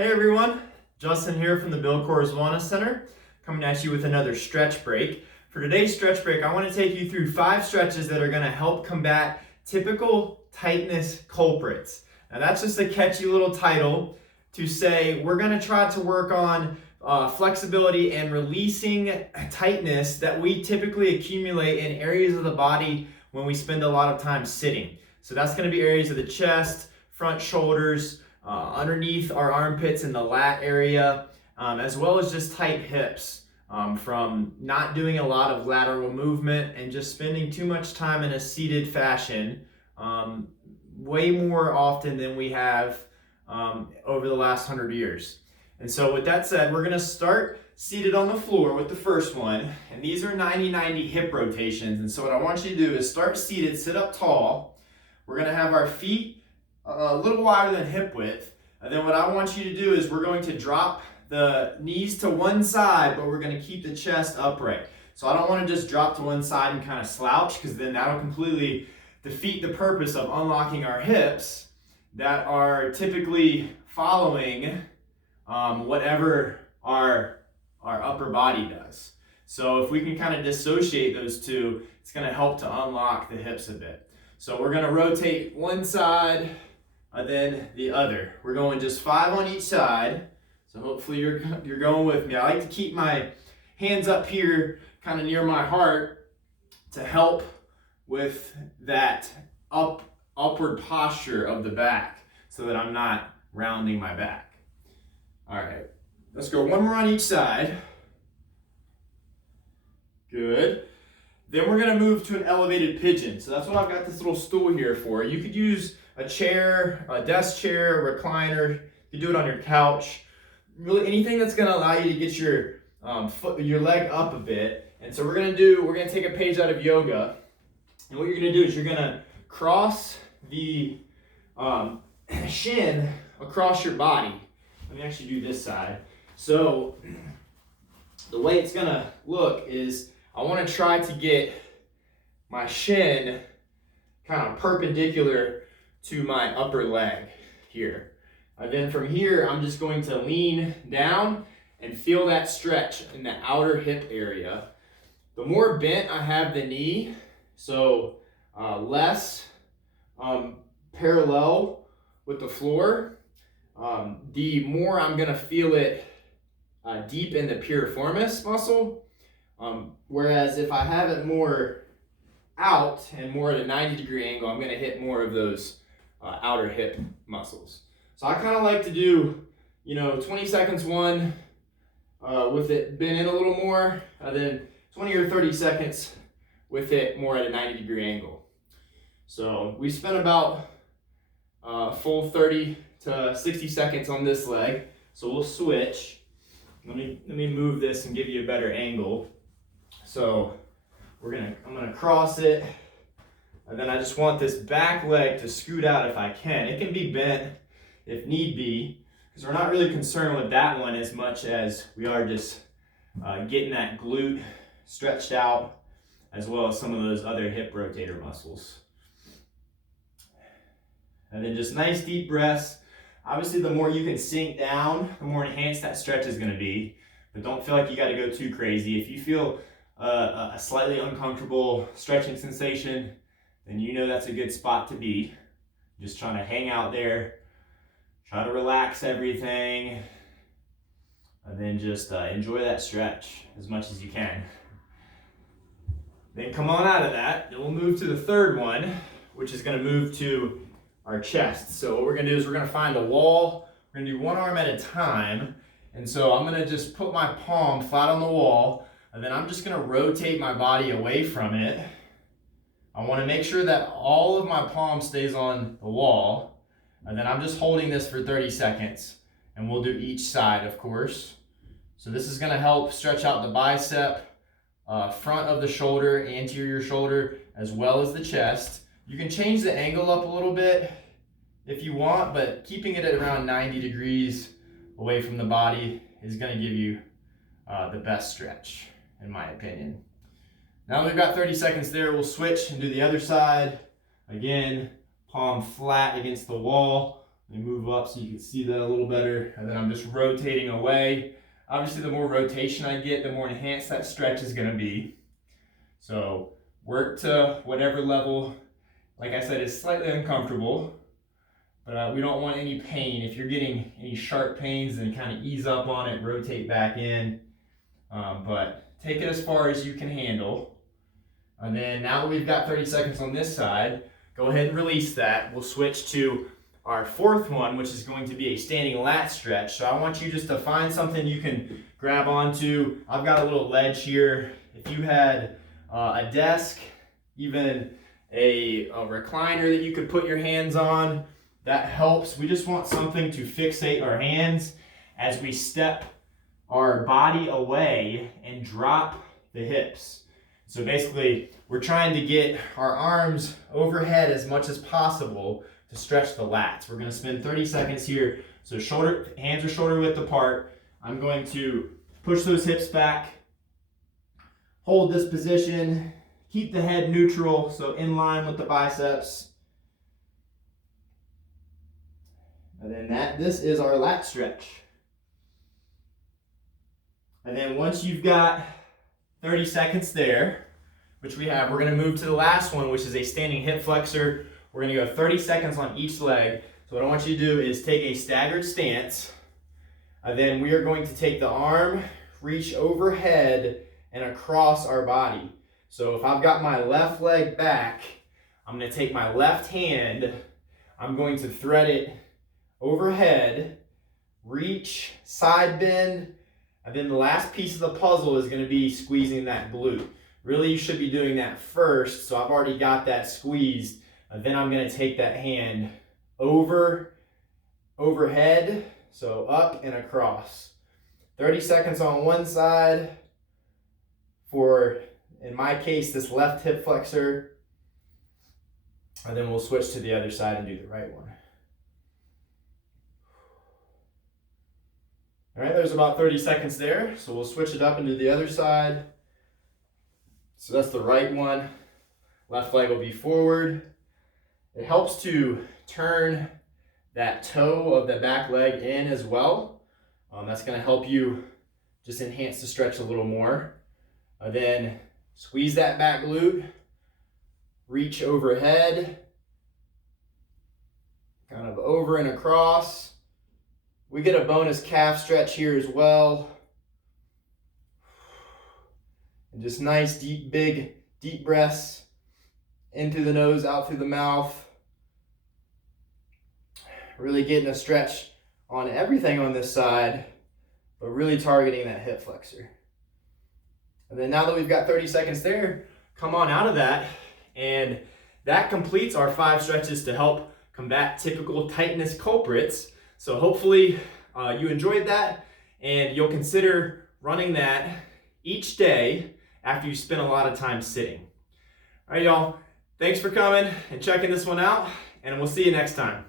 Hey everyone, Justin here from the Bill Coors Wellness Center, coming at you with another stretch break. For today's stretch break, I want to take you through 5 stretches that are going to help combat typical tightness culprits. Now that's just a catchy little title to say we're going to try to work on flexibility and releasing tightness that we typically accumulate in areas of the body when we spend a lot of time sitting. So that's going to be areas of the chest, front shoulders, underneath our armpits in the lat area, as well as just tight hips from not doing a lot of lateral movement and just spending too much time in a seated fashion, way more often than we have over the last 100 years. And so with that said, we're going to start seated on the floor with the first one, and these are 90-90 hip rotations. And so what I want you to do is start seated, sit up tall. We're going to have our feet a little wider than hip width. And then what I want you to do is we're going to drop the knees to one side, but we're going to keep the chest upright. So I don't want to just drop to one side and kind of slouch, because then that'll completely defeat the purpose of unlocking our hips that are typically following whatever our upper body does. So if we can kind of dissociate those two, it's going to help to unlock the hips a bit. So we're going to rotate one side and then the other. We're going just 5 on each side. So hopefully you're going with me. I like to keep my hands up here kind of near my heart to help with that upward posture of the back so that I'm not rounding my back. All right, let's go one more on each side. Good. Then we're gonna move to an elevated pigeon. So that's what I've got this little stool here for. You could use a chair, a desk chair, a recliner. You could do it on your couch. Really anything that's gonna allow you to get your leg up a bit. And so we're gonna take a page out of yoga. And what you're gonna do is you're gonna cross the shin across your body. Let me actually do this side. So the way it's gonna look is I want to try to get my shin kind of perpendicular to my upper leg here. And then from here, I'm just going to lean down and feel that stretch in the outer hip area. The more bent I have the knee, so less parallel with the floor, the more I'm going to feel it deep in the piriformis muscle. Whereas if I have it more out and more at a 90-degree angle, I'm going to hit more of those outer hip muscles. So I kind of like to do, 20 seconds one with it bent in a little more, then 20 or 30 seconds with it more at a 90-degree angle. So we spent about full 30 to 60 seconds on this leg. So we'll switch. Let me move this and give you a better angle. So I'm gonna cross it, and then I just want this back leg to scoot out if I can. It can be bent if need be, because we're not really concerned with that one as much as we are just getting that glute stretched out, as well as some of those other hip rotator muscles. And then just nice deep breaths. Obviously, the more you can sink down, the more enhanced that stretch is going to be. But don't feel like you got to go too crazy. If you feel a slightly uncomfortable stretching sensation, then you know that's a good spot to be. Just trying to hang out there, try to relax everything, and then just enjoy that stretch as much as you can. Then come on out of that. Then we'll move to the third one, which is going to move to our chest. So what we're going to do is we're going to find a wall. We're going to do one arm at a time. And so I'm going to just put my palm flat on the wall, and then I'm just going to rotate my body away from it. I want to make sure that all of my palm stays on the wall, and then I'm just holding this for 30 seconds, and we'll do each side, of course. So this is going to help stretch out the bicep, front of the shoulder, anterior shoulder, as well as the chest. You can change the angle up a little bit if you want, but keeping it at around 90 degrees away from the body is going to give you the best stretch, in my opinion. Now we've got 30 seconds there, we'll switch and do the other side. Again, palm flat against the wall. Let me move up so you can see that a little better. And then I'm just rotating away. Obviously, the more rotation I get, the more enhanced that stretch is gonna be. So work to whatever level, like I said, is slightly uncomfortable, but we don't want any pain. If you're getting any sharp pains, then kind of ease up on it, rotate back in. But take it as far as you can handle. And then now that we've got 30 seconds on this side, go ahead and release that. We'll switch to our fourth one, which is going to be a standing lat stretch. So I want you just to find something you can grab onto. I've got a little ledge here. If you had a desk, even a recliner that you could put your hands on, that helps. We just want something to fixate our hands as we step our body away and drop the hips. So basically, we're trying to get our arms overhead as much as possible to stretch the lats. We're gonna spend 30 seconds here. So hands are shoulder width apart. I'm going to push those hips back, hold this position, keep the head neutral, so in line with the biceps. And then this is our lat stretch. And then once you've got 30 seconds there, which we have, we're gonna move to the last one, which is a standing hip flexor. We're gonna go 30 seconds on each leg. So what I want you to do is take a staggered stance, and then we are going to take the arm, reach overhead and across our body. So if I've got my left leg back, I'm gonna take my left hand, I'm going to thread it overhead, reach, side bend, and then the last piece of the puzzle is going to be squeezing that glute. Really, you should be doing that first, so I've already got that squeezed. And then I'm going to take that hand overhead, so up and across. 30 seconds on one side for, in my case, this left hip flexor. And then we'll switch to the other side and do the right one. All right, there's about 30 seconds there. So we'll switch it up and do the other side. So that's the right one. Left leg will be forward. It helps to turn that toe of the back leg in as well. That's gonna help you just enhance the stretch a little more. Then squeeze that back glute, reach overhead, kind of over and across. We get a bonus calf stretch here as well. And just nice, deep breaths into the nose, out through the mouth. Really getting a stretch on everything on this side, but really targeting that hip flexor. And then now that we've got 30 seconds there, come on out of that. And that completes our 5 stretches to help combat typical tightness culprits. So hopefully you enjoyed that, and you'll consider running that each day after you spend a lot of time sitting. All right, y'all, thanks for coming and checking this one out, and we'll see you next time.